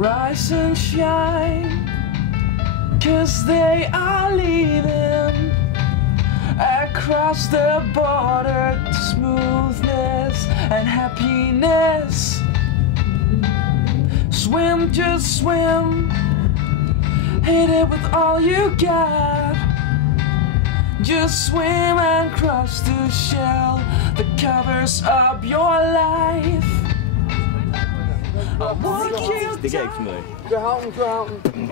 rise and shine, 'cause they are leaving across the border to smoothness and happiness. Swim, just swim, hit it with all you got. Just swim and cross the shell that covers up your life. Det kan jeg ikke finde ud af. Kør havnen, kør havnen.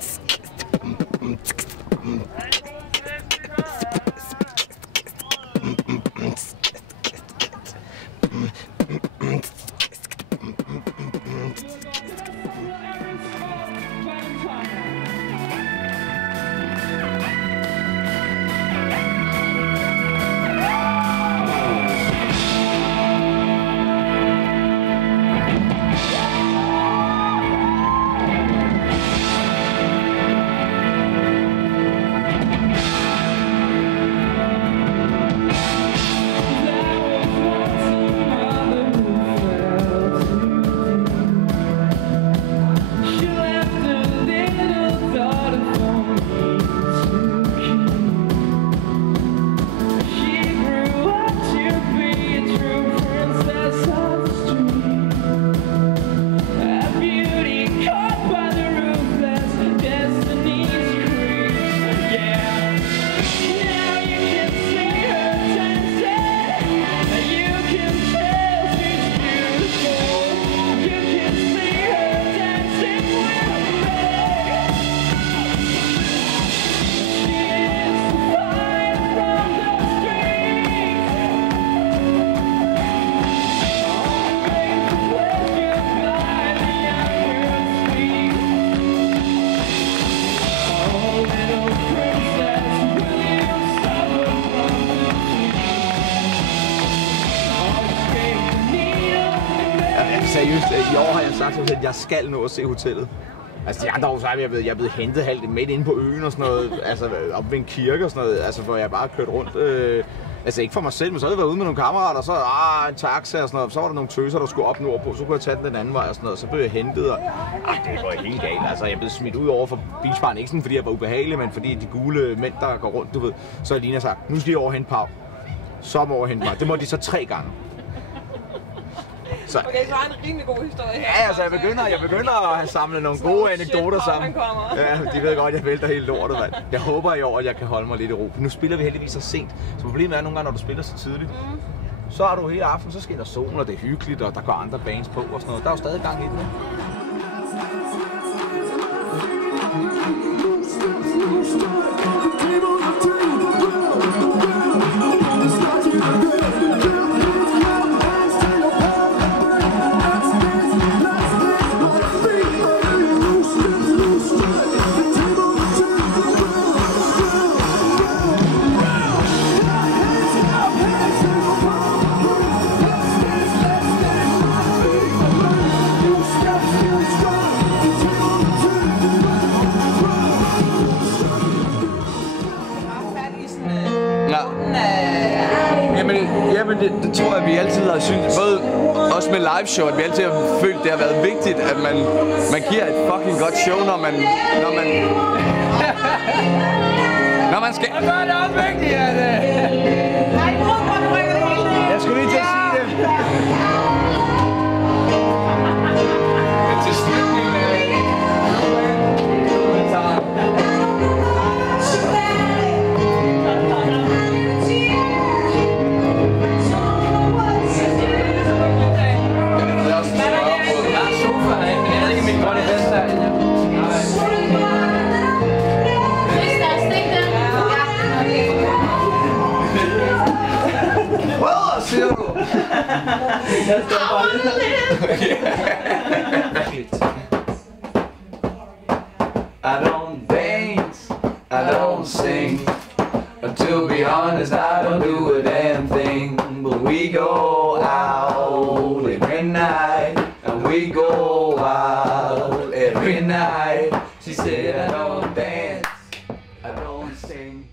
Seriøst, i år har jeg sagt, at jeg skal nå at se hotellet. Altså de andre år, så er jeg blevet hentet halvt midt inde på øen og sådan noget, altså op ved en kirke og sådan noget, altså hvor jeg bare kørte rundt. Altså ikke for mig selv, men så havde jeg været ude med nogle kammerater, og så en taxa og sådan noget, så var der nogle tøser, der skulle op nordpå, så kunne jeg tage den anden vej og sådan noget, så blev jeg hentet, og det var helt galt. Altså jeg blev smidt ud over for beachbaren, ikke sådan fordi jeg var ubehagelig, men fordi de gule mænd, der går rundt, du ved, så har Lina sagt, nu skal I over og hente Pau. Så må over hente mig. Det må de så 3 gange. Så. Okay, så har en rimelig god historie her. Ja, altså jeg begynder at samle nogle gode anekdoter sammen. Ja, de ved godt, at jeg vælter helt lortet, mand. Jeg håber i år, at jeg kan holde mig lidt i ro. Nu spiller vi heldigvis så sent. Så problemet er nogle gange, når du spiller så tidligt, så har du hele aften, så skinner solen, og det er hyggeligt, og der går andre bands på og sådan noget. Der er jo stadig gang i den, Jamen det tror jeg, vi altid har syntes, både også med liveshow, at vi altid har følt, det har været vigtigt, at man giver et fucking godt show, når man skal... Og så er det også vigtigt, at... Jeg skulle lige til at sige det. Men til slutningen I don't dance, I don't sing. To be honest, I don't do a damn thing. But we go out every night, and we go out every night. She said I don't dance, I don't sing.